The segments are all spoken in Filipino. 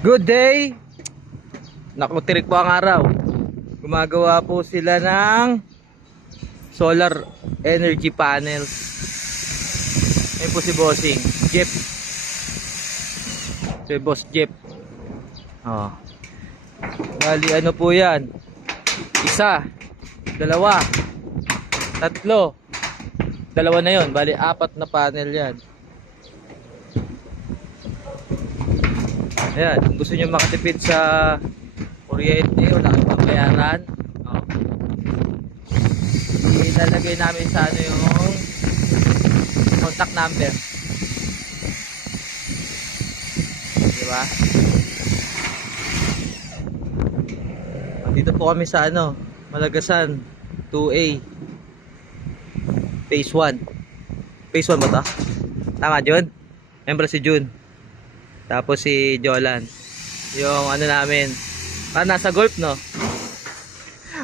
Good day. Naku, tirik po ang araw. Gumagawa po sila ng solar energy panels. Ayun po si Bossing Jeff. Si Boss Jeff. Oh. Bali ano po yan? Isa, dalawa, tatlo. Dalawa na yon. Bali apat na panel yan. Ayan, kung gusto nyo makatipid sa kuryente, wala kang pangbayaran. Oh. Ilalagay namin sa ano yung contact number. Diba? Dito po kami sa ano, Malagasan 2A Phase 1. Phase 1 ba ito? Tama, Jun? Member si Jun. Tapos si Jolan. Yung ano namin. Parang nasa golf, no?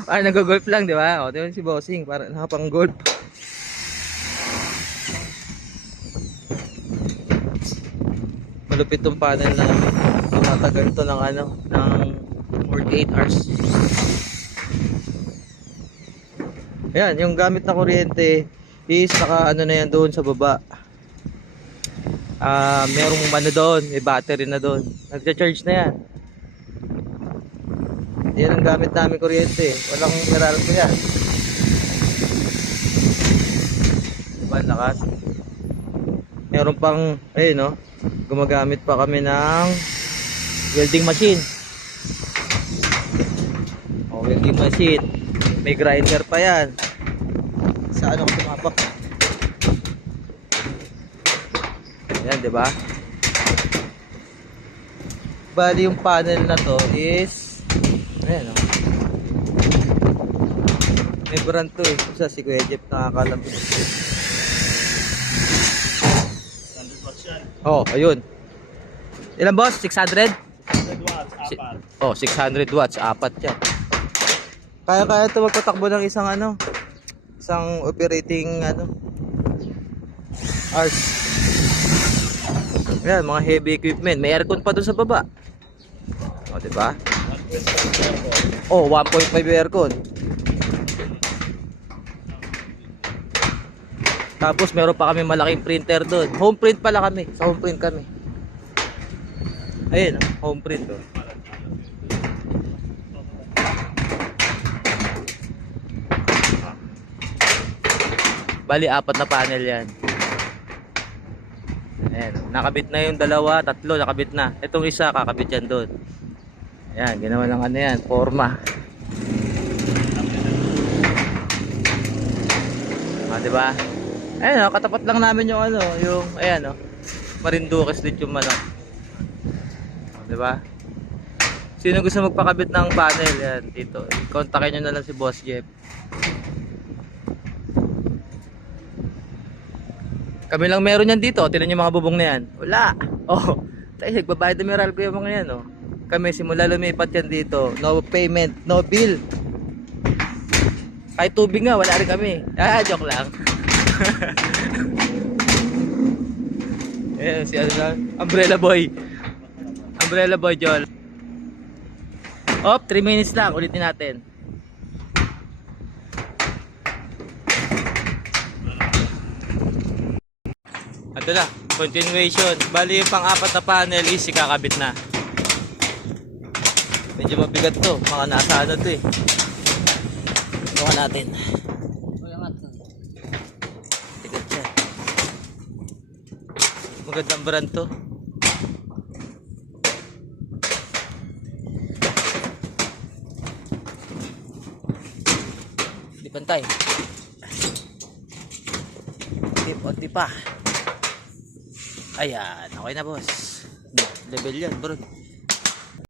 Parang nag-golf lang, di ba? O, di ba si Bossing? Parang nakapang golf. Malupit tong panel namin. Tumatagal to ng ano, ng 48 hours. Ayan, yung gamit na kuryente is naka ano na yan doon sa baba. Merong ano doon, may battery na doon. Nagcha-charge na yan. Yan ang gamit namin kuryente. Walang Meralco yan. Diba lakas? Meron pang, ayun no, gumagamit pa kami ng welding machine. O, welding machine. May grinder pa yan. Sa ano ko tumapak? Yan, di ba? Bali yung panel na to is ayan, oh. May brand to eh. Isa si Kuya Jeff nakakalapit. 100 watts yan. Oh, ayun. Ilan boss? 600? 100 watts, apat. Oh, 600 watts, apat yan. Kaya ito magpatakbo ng isang ano, isang operating ano hours. Ayan, mga heavy equipment. May aircon pa doon sa baba. O, diba? 1.5 Oh, 1.5 aircon. Tapos meron pa kami malaking printer doon. Home print pala kami. Sa home print kami. Ayun, home print doon. Bali, apat na panel yan. Ayan, nakabit na yung dalawa, tatlo nakabit na. Itong isa kakabit yan doon. Ayan, ginawa ng ano yan, forma. Diba? Ayan o, katapat lang namin yung ano, yung, ayan o, Marinduque Lithium manok. Diba? Sino gusto magpakabit ng panel, yan, dito. Kontakin nyo na lang si Boss Jeff. Kami lang meron yan dito. Tignan nyo mga bubong na yan. Wala. Oh, tayo nagbabayad na Meralco yung mga yan. Oh. Kami simula lumipat yan dito. No payment, no bill. Kahit tubig nga, wala rin kami. Joke lang. Ayan, si ano lang. Umbrella boy. Umbrella boy, Jol. Op, 3 minutes lang. Ulitin natin. Ito na, continuation. Bali yung pang-apat na panel is ikakabit na. Medyo mabigat to, mga nasa ano to eh. Buka natin. Bigat siya. Magandang brand to. Di pantay. Tip-onti pa. Ayan, okay na boss. Level yan bro.